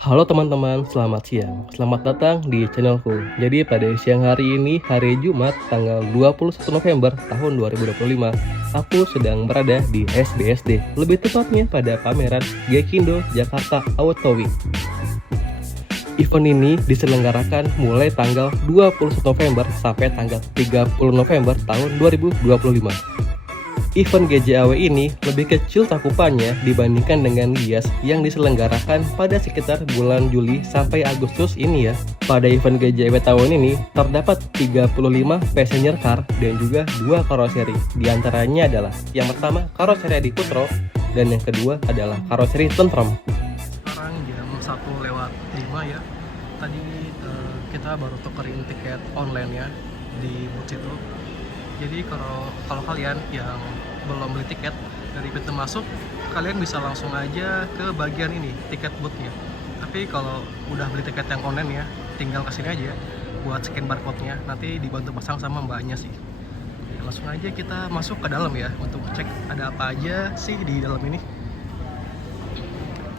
Halo teman-teman, selamat siang. Selamat datang di channelku. Jadi pada siang hari ini, hari Jumat, tanggal 21 November tahun 2025, aku sedang berada di SBSD, lebih tepatnya pada pameran Gekindo Jakarta Auto Week. Event ini diselenggarakan mulai tanggal 21 November sampai tanggal 30 November tahun 2025. Event GJAW ini lebih kecil cakupannya dibandingkan dengan Gias yang diselenggarakan pada sekitar bulan Juli sampai Agustus ini ya. Pada event GJAW tahun ini terdapat 35 passenger car dan juga 2 karoseri. Di antaranya adalah yang pertama karoseri Adi Putro dan yang kedua adalah karoseri Tentrem. Sekarang jam 1:05 ya. Tadi kita baru tukerin tiket online ya di booth itu. Jadi kalau kalian yang belum beli tiket dari pintu masuk, kalian bisa langsung aja ke bagian ini, tiket boothnya. Tapi kalau udah beli tiket yang online ya, tinggal kesini aja buat scan barcode-nya. Nanti dibantu pasang sama mbaknya sih. Ya, langsung aja kita masuk ke dalam ya untuk cek ada apa aja sih di dalam ini.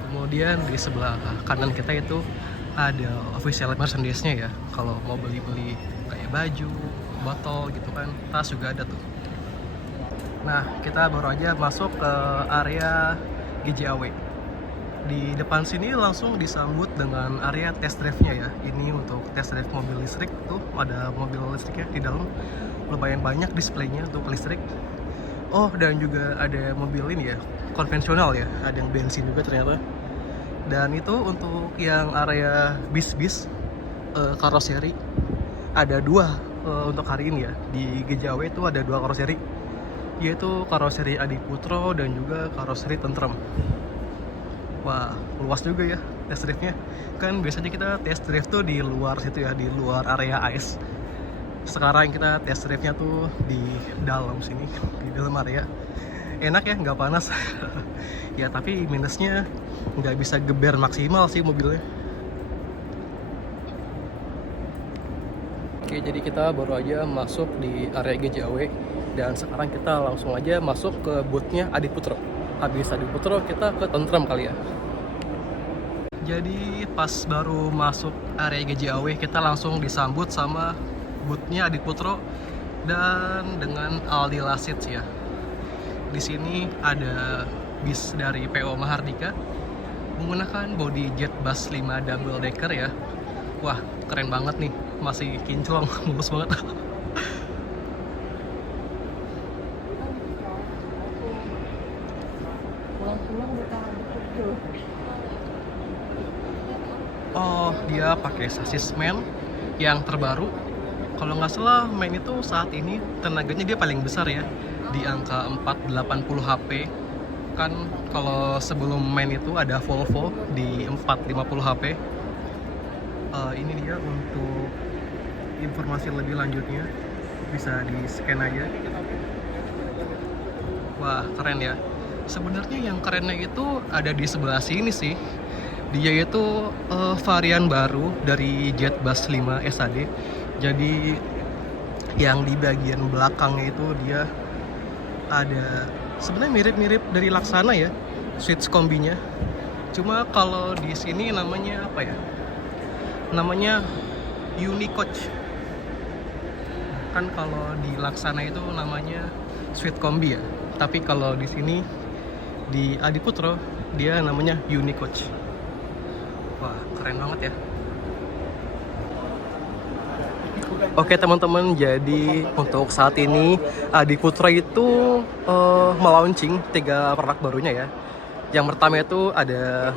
Kemudian di sebelah kanan kita itu ada official merchandise-nya ya. Kalau mau beli-beli kayak baju, botol gitu kan, tas juga ada tuh. Nah, kita baru aja masuk ke area GJAW. Di depan sini langsung disambut dengan area test drive-nya ya. Ini untuk test drive mobil listrik tuh, ada mobil listriknya di dalam. Lumayan banyak displaynya untuk listrik. Oh, dan juga ada mobil ini ya, konvensional ya. Ada yang bensin juga ternyata. Dan itu untuk yang area bis-bis karoseri ada dua untuk hari ini ya. Di GJAW itu ada 2 karoseri, yaitu karoseri Adi Putro dan juga karoseri Tentrem. Wah, luas juga ya test drive-nya. Kan biasanya kita test drive tuh di luar situ ya, di luar area AS. Sekarang kita test drive-nya tuh di dalam sini, di dalam area. Enak ya, nggak panas. Ya, tapi minusnya nggak bisa geber maksimal sih mobilnya. Oke, jadi kita baru aja masuk di area GJAW dan sekarang kita langsung aja masuk ke booth-nya Adi Putro. Habis Adi Putro kita ke Tentrem kali ya. Jadi pas baru masuk area GJAW kita langsung disambut sama booth-nya Adi Putro dan dengan Aldi Lasits ya. Di sini ada bis dari PO Mahardika menggunakan body jet bus 5 double decker ya. Wah, keren banget nih, masih kinclong, mulus banget. Oh, dia pakai sasis main yang terbaru. Kalau nggak salah main itu saat ini tenaganya dia paling besar ya, di angka 480 HP. Kan kalau sebelum main itu ada Volvo di 450 HP. Ini dia untuk informasi lebih lanjutnya, bisa di scan aja. Wah, keren ya. Sebenarnya yang kerennya itu ada di sebelah sini sih. Dia itu varian baru dari Jet Bus 5 SAD. Jadi yang di bagian belakangnya itu dia ada sebenarnya mirip-mirip dari Laksana ya, switch kombinya. Cuma kalau di sini namanya apa ya? Namanya Unicoach. Kan kalau di Laksana itu namanya Sweet Kombi ya. Tapi kalau di sini di Adi Putro dia namanya Unicoach. Wah, keren banget ya. Oke teman-teman, jadi untuk saat ini Adi Putro itu melaunching 3 produk barunya ya. Yang pertama itu ada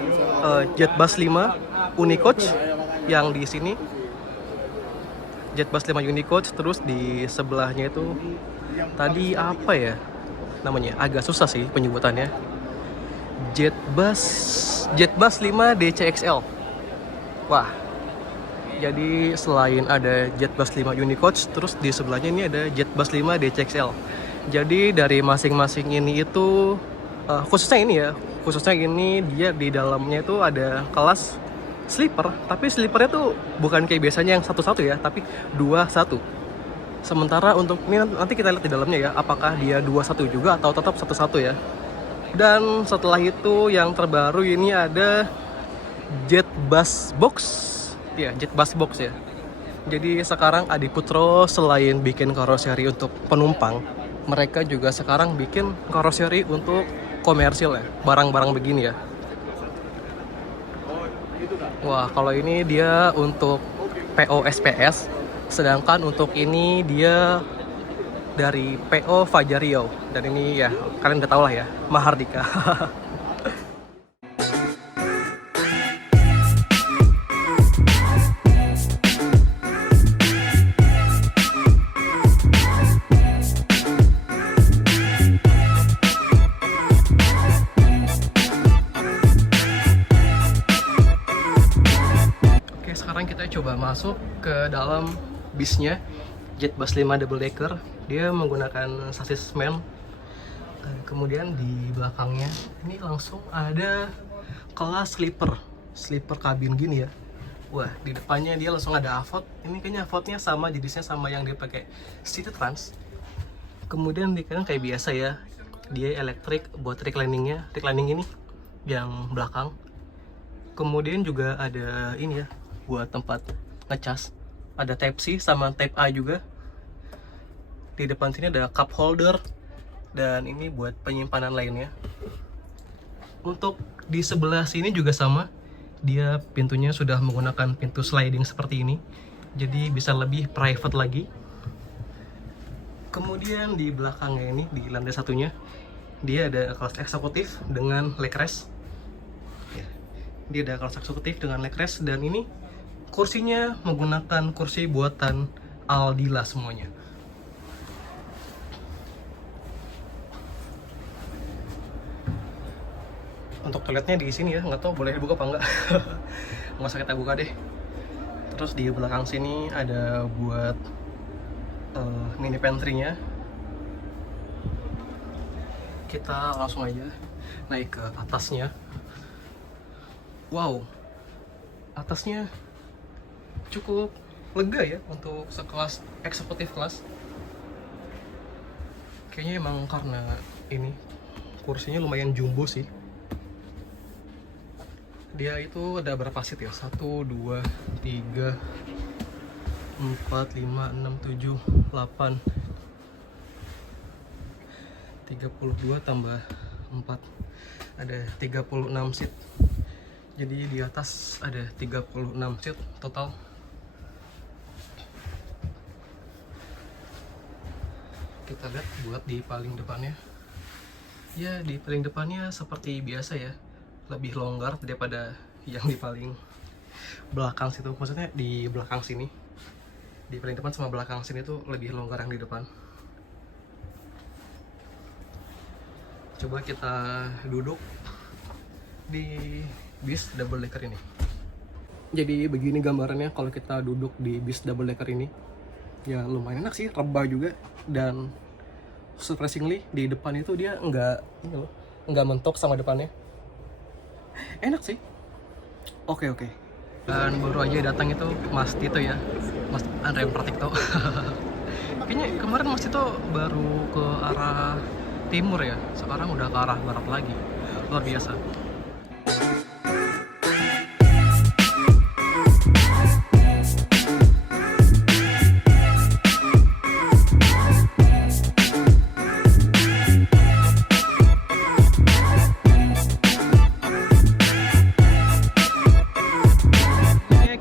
Jet Bus 5 Unicoach yang di sini, Jet Bus 5 Unicoach. Terus di sebelahnya itu tadi apa ya namanya, agak susah sih penyebutannya. Jet Bus 5 DCXL. Wah, jadi selain ada Jet Bus 5 Unicoach, terus di sebelahnya ini ada Jet Bus 5 DCXL. Jadi dari masing-masing ini itu khususnya ini dia di dalamnya itu ada kelas sleeper, tapi sleepernya tuh bukan kayak biasanya yang satu-satu ya, tapi 2-1. Sementara untuk ini nanti kita lihat di dalamnya ya, apakah dia 2-1 juga atau tetap 1-1 ya. Dan setelah itu yang terbaru ini ada Jet Bus Box. Ya, Jet Bus Box ya. Jadi sekarang Adiputro selain bikin karoseri untuk penumpang, mereka juga sekarang bikin karoseri untuk komersil ya, barang-barang begini ya. Wah, kalau ini dia untuk PO SPS, sedangkan untuk ini dia dari PO Fajario. Dan ini ya, kalian udah tau lah ya, Mahardika. Oke, sekarang kita coba masuk ke dalam bisnya JetBus 5 double decker. Dia menggunakan sasis men. Kemudian di belakangnya ini langsung ada kelas sleeper kabin gini ya. Wah, di depannya dia langsung ada avot. Ini kayaknya avotnya sama, jenisnya sama yang dia pakai City Trans. Kemudian di kanan kayak biasa ya, dia elektrik buat reclining ini yang belakang. Kemudian juga ada ini ya, buat tempat ngecas. Ada Type C sama Type A juga. Di depan sini ada cup holder, dan ini buat penyimpanan lainnya. Untuk di sebelah sini juga sama, dia pintunya sudah menggunakan pintu sliding seperti ini, jadi bisa lebih private lagi. Kemudian di belakangnya ini, di lantai satunya, dia ada kelas eksekutif dengan legrest. Dia ada kelas eksekutif dengan legrest, dan ini kursinya menggunakan kursi buatan Aldila semuanya. Untuk toiletnya di sini ya, nggak tahu boleh dibuka apa enggak. Nggak usah kita buka deh. Terus di belakang sini ada buat mini pantry-nya. Kita langsung aja naik ke atasnya. Wow, atasnya cukup lega ya untuk sekelas eksekutif kelas. Kayaknya emang karena ini kursinya lumayan jumbo sih. Dia itu ada berapa seat ya? 1, 2, 3, 4, 5, 6, 7, 8, 32 tambah 4, ada 36 seat. Jadi di atas ada 36 seat total. Kita lihat buat di paling depannya. Ya, di paling depannya seperti biasa ya, lebih longgar daripada yang di paling belakang situ. Maksudnya di belakang sini, di paling depan sama belakang sini tuh lebih longgar yang di depan. Coba kita duduk di bis double decker ini. Jadi begini gambarannya kalau kita duduk di bis double decker ini. Ya lumayan enak sih, rebah juga, dan surprisingly di depan itu dia nggak mentok sama depannya. Enak sih. Oke. Dan baru aja datang itu Mas Tito ya, Mas Andre Pratikto. Kayaknya kemarin Mas Tito baru ke arah timur ya, sekarang udah ke arah barat lagi. Luar biasa.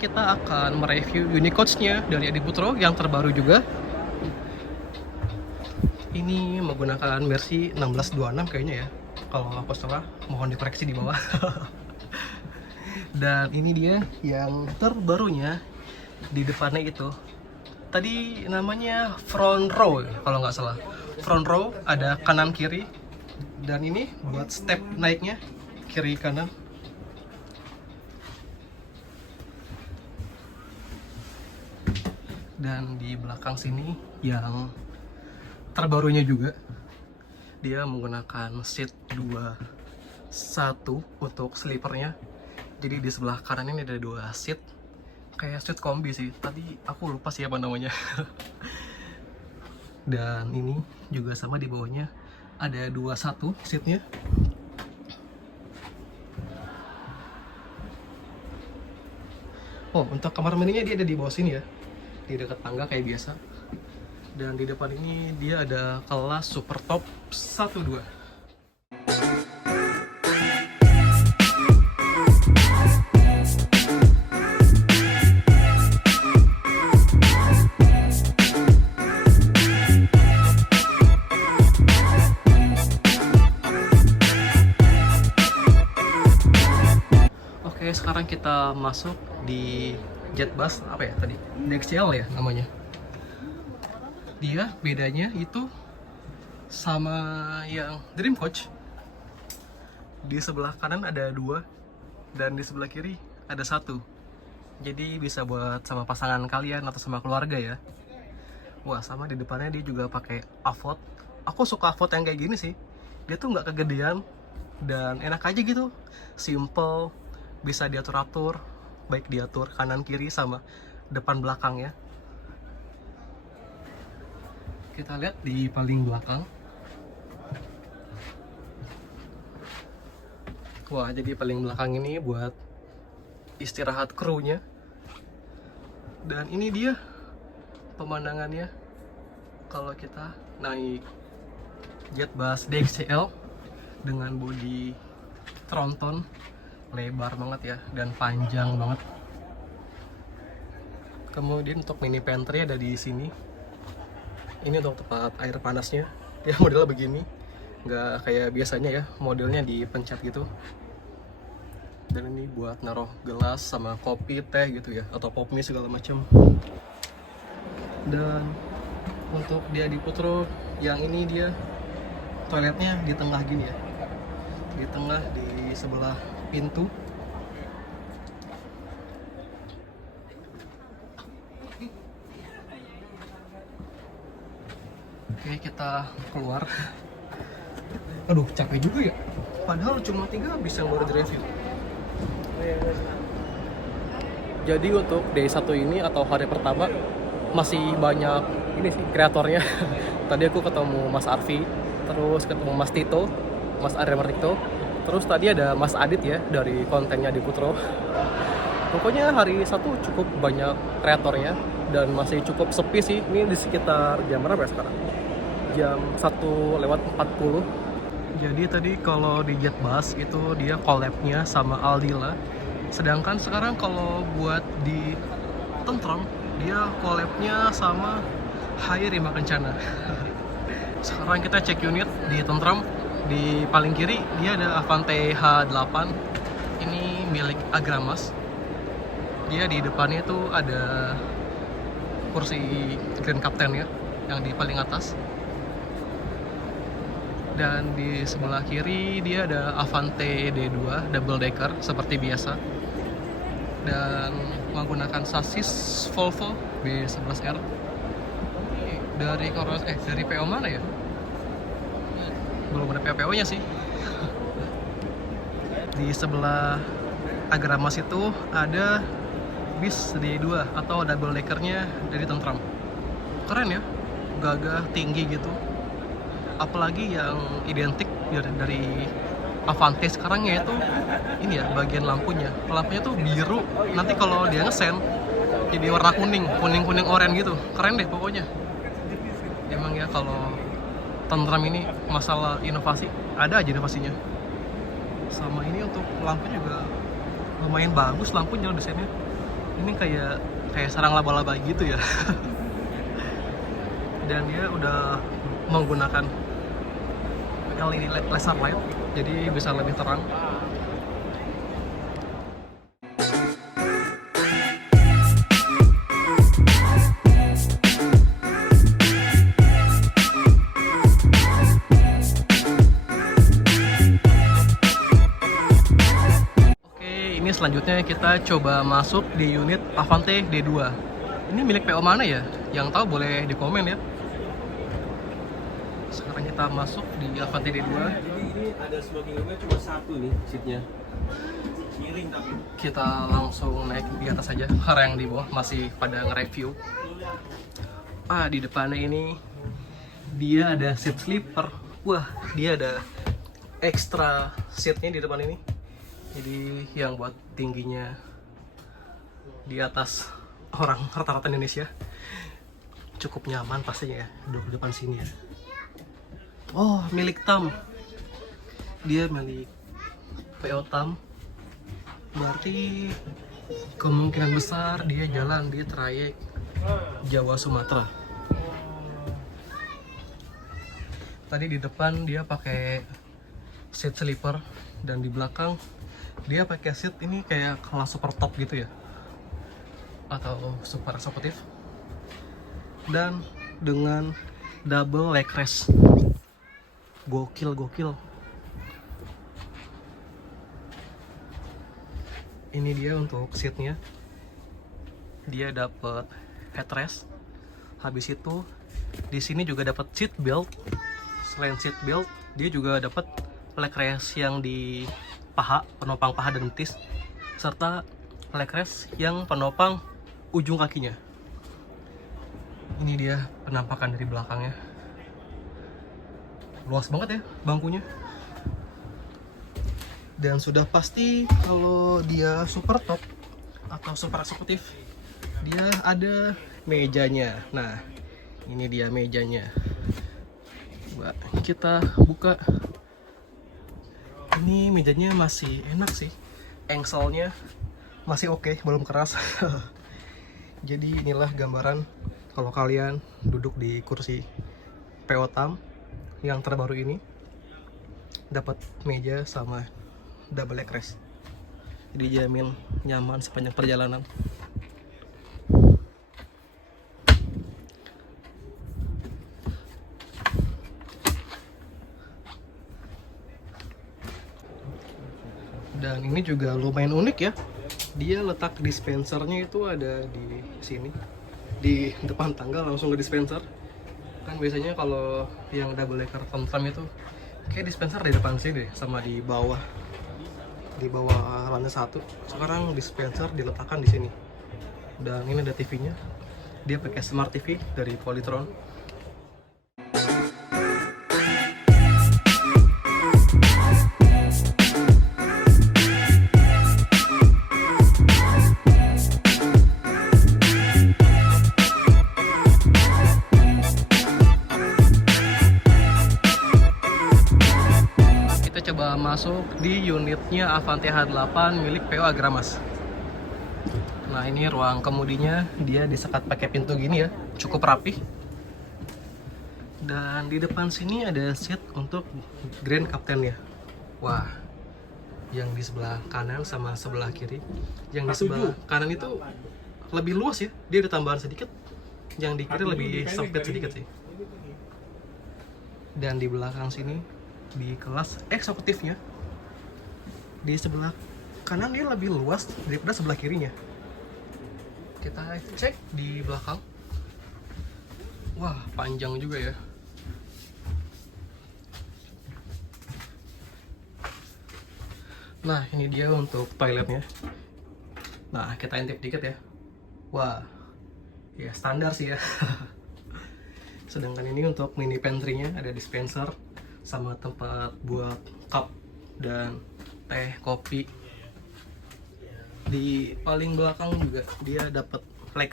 Kita akan mereview Unicoach-nya dari Adiputro yang terbaru juga. Ini menggunakan versi 1626 kayaknya ya. Kalau aku salah, mohon dikoreksi di bawah. Dan ini dia yang terbarunya di depannya itu. Tadi namanya front row kalau nggak salah. Front row ada kanan kiri, dan ini buat step naiknya kiri kanan. Dan di belakang sini yang terbarunya juga, dia menggunakan seat 21 untuk sleepernya. Jadi di sebelah kanan ini ada 2 seat, kayak seat kombi sih, tadi aku lupa sih apa namanya. Dan ini juga sama, di bawahnya ada 21 seatnya. Oh, untuk kamar mandinya dia ada di bawah sini ya, di dekat tangga kayak biasa. Dan di depan ini dia ada kelas super top 1-2. Oke, sekarang kita masuk di jet bus apa ya tadi? DXCL ya namanya. Dia bedanya itu sama yang Dream Coach. Di sebelah kanan ada 2 dan di sebelah kiri ada 1. Jadi bisa buat sama pasangan kalian atau sama keluarga ya. Wah, sama di depannya dia juga pakai avot. Aku suka avot yang kayak gini sih. Dia tuh nggak kegedean dan enak aja gitu. Simple, bisa diatur-atur, baik diatur kanan kiri sama depan belakang ya. Kita lihat di paling belakang. Wah, jadi paling belakang ini buat istirahat krunya. Dan ini dia pemandangannya kalau kita naik jet bus DXCL dengan bodi tronton lebar banget ya dan panjang banget. Kemudian untuk mini pantry ada di sini. Ini untuk tempat air panasnya. Ya modelnya begini, nggak kayak biasanya ya, modelnya dipencet gitu. Dan ini buat naruh gelas sama kopi, teh gitu ya, atau pop mie segala macam. Dan untuk dia di Putro yang ini dia toiletnya di tengah gini ya, di tengah di sebelah pintu. Oke, kita keluar. Aduh, capek juga ya, padahal cuma 3 bisa baru direview. Jadi untuk day 1 ini atau hari pertama masih banyak ini sih kreatornya. Tadi aku ketemu Mas Arfi, terus ketemu Mas Tito, Mas Arya Martito, terus tadi ada Mas Adit ya dari kontennya di Putro. Pokoknya hari 1 cukup banyak kreatornya dan masih cukup sepi sih. Ini di sekitar jam berapa ya sekarang? Jam 1:40. Jadi tadi kalau di jet bus itu dia collab-nya sama Aldila. Sedangkan sekarang kalau buat di Tentrem dia collab-nya sama Hai Rima Kencana. Sekarang kita cek unit di Tentrem. Di paling kiri dia ada Avante H8. Ini milik Agramas. Dia di depannya itu ada kursi Grand Captain ya, yang di paling atas. Dan di sebelah kiri dia ada Avante D2 double decker seperti biasa. Dan menggunakan sasis Volvo B11R. Dari dari PO mana ya? Belum ada PO-nya sih. Di sebelah Agramas itu ada bis D2 atau double deckernya dari Tentrem. Keren ya, gagah, tinggi gitu. Apalagi yang identik dari Avante sekarang ya itu ini ya, bagian lampunya tuh biru, nanti kalau dia ngesen jadi warna kuning oranye gitu. Keren deh pokoknya. Emang ya kalau Tentrem ini masalah inovasi ada aja inovasinya. Sama ini untuk lampu juga lumayan bagus lampunya desainnya. Ini kayak sarang laba-laba gitu ya. Dan dia udah menggunakan LED laser light, jadi bisa lebih terang. Oke, ini selanjutnya kita coba masuk di unit Avante D2. Ini milik PO mana ya? Yang tahu boleh di komen ya. Sekarang kita masuk di Avante D2. Jadi ini ada smoking roomnya cuma 1 nih seatnya. Miring tapi. Kita langsung naik di atas aja. Karena yang di bawah masih pada nge-review. Di depannya ini dia ada seat sleeper. Wah, dia ada extra seatnya di depan ini. Jadi yang buat tingginya di atas orang rata-rata Indonesia. Cukup nyaman pastinya ya, duduk di depan sini ya. Oh, milik Tam. Dia milik PO Tam. Berarti kemungkinan besar dia jalan di trayek Jawa Sumatera. Tadi di depan dia pakai seat sleeper dan di belakang dia pakai seat ini kayak kelas super top gitu ya, atau super eksekutif, dan dengan double leg rest. Gokil. Ini dia untuk seatnya. Dia dapat headrest. Habis itu di sini juga dapat seat belt. Selain seat belt, dia juga dapat leg rest yang di paha, penopang paha dan betis, serta leg rest yang penopang ujung kakinya. Ini dia penampakan dari belakangnya. Luas banget ya bangkunya. Dan sudah pasti kalau dia super top atau super eksekutif, dia ada mejanya. Nah, ini dia mejanya. Coba kita buka. Ini mejanya masih enak sih. Engselnya masih oke, belum keras. Jadi inilah gambaran kalau kalian duduk di kursi PO Tam yang terbaru ini, dapat meja sama double leg rest. Jadi jamin nyaman sepanjang perjalanan. Dan ini juga lumayan unik ya. Dia letak dispensernya itu ada di sini, di depan tangga langsung ke dispenser. Kan biasanya kalau yang double decker Tam itu kayak dispenser di depan sini deh, sama di bawah lantai 1. Sekarang dispenser diletakkan di sini. Dan ini ada TV-nya. Dia pakai smart TV dari Polytron. Coba masuk di unitnya Avante H8 milik PO Agramas. Nah, ini ruang kemudinya, dia disekat pakai pintu gini ya, cukup rapi. Dan di depan sini ada seat untuk Grand Captain ya. Wah, yang di sebelah kanan sama sebelah kiri. Yang di sebelah kanan itu lebih luas ya, dia ada tambahan sedikit. Yang di kiri lebih sempit sedikit sih. Dan di belakang sini, di kelas eksekutifnya, di sebelah kanan dia lebih luas daripada sebelah kirinya. Kita cek di belakang. Wah, panjang juga ya. Nah, ini dia untuk toiletnya. Nah, kita intip dikit ya. Wah, ya standar sih ya. Sedangkan ini untuk mini pantry-nya ada dispenser sama tempat buat cup dan teh, kopi. Di paling belakang juga dia dapat leg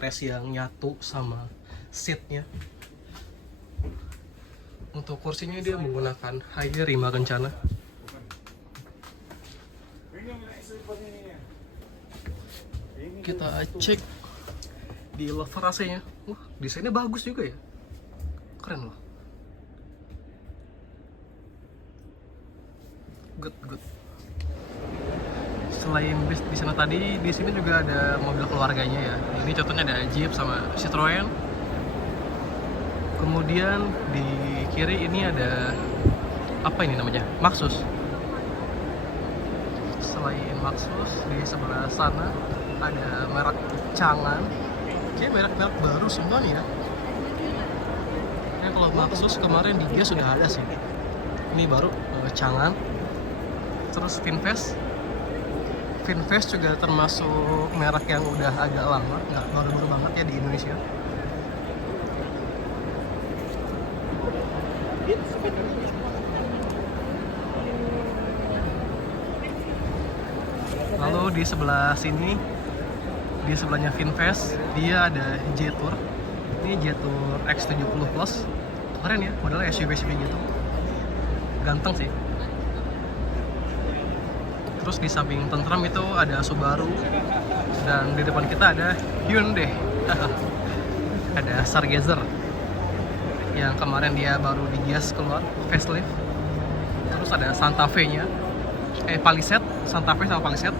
rest yang nyatu sama seatnya. Untuk kursinya dia menggunakan Haier Rima Kencana. Kita cek di lover AC-nya. Wah, desainnya bagus juga ya. Keren loh. Good. Selain di sana tadi, di sini juga ada mobil keluarganya ya. Ini contohnya ada Jeep sama Citroen. Kemudian di kiri ini ada apa ini namanya? Maxus. Selain Maxus, di sebelah sana ada merek Changan. Kayak merek baru semua nih ya. Kayak kalau Maxus kemarin di Gia sudah ada sih. Ini baru Changan. Terus Finfast juga termasuk merek yang udah agak lama, nggak baru-baru banget ya di Indonesia. Lalu di sebelah sini Di sebelahnya Finfest, dia ada Jetour. Ini Jetour X70 Plus. Keren ya, modelnya SUV-SUV gitu. Ganteng sih. Terus di samping tentram itu ada Subaru. Dan di depan kita ada Hyundai. Ada Stargazer yang kemarin dia baru digias keluar, facelift. Terus ada Santa Fe-nya. Palisade, Santa Fe sama Palisade.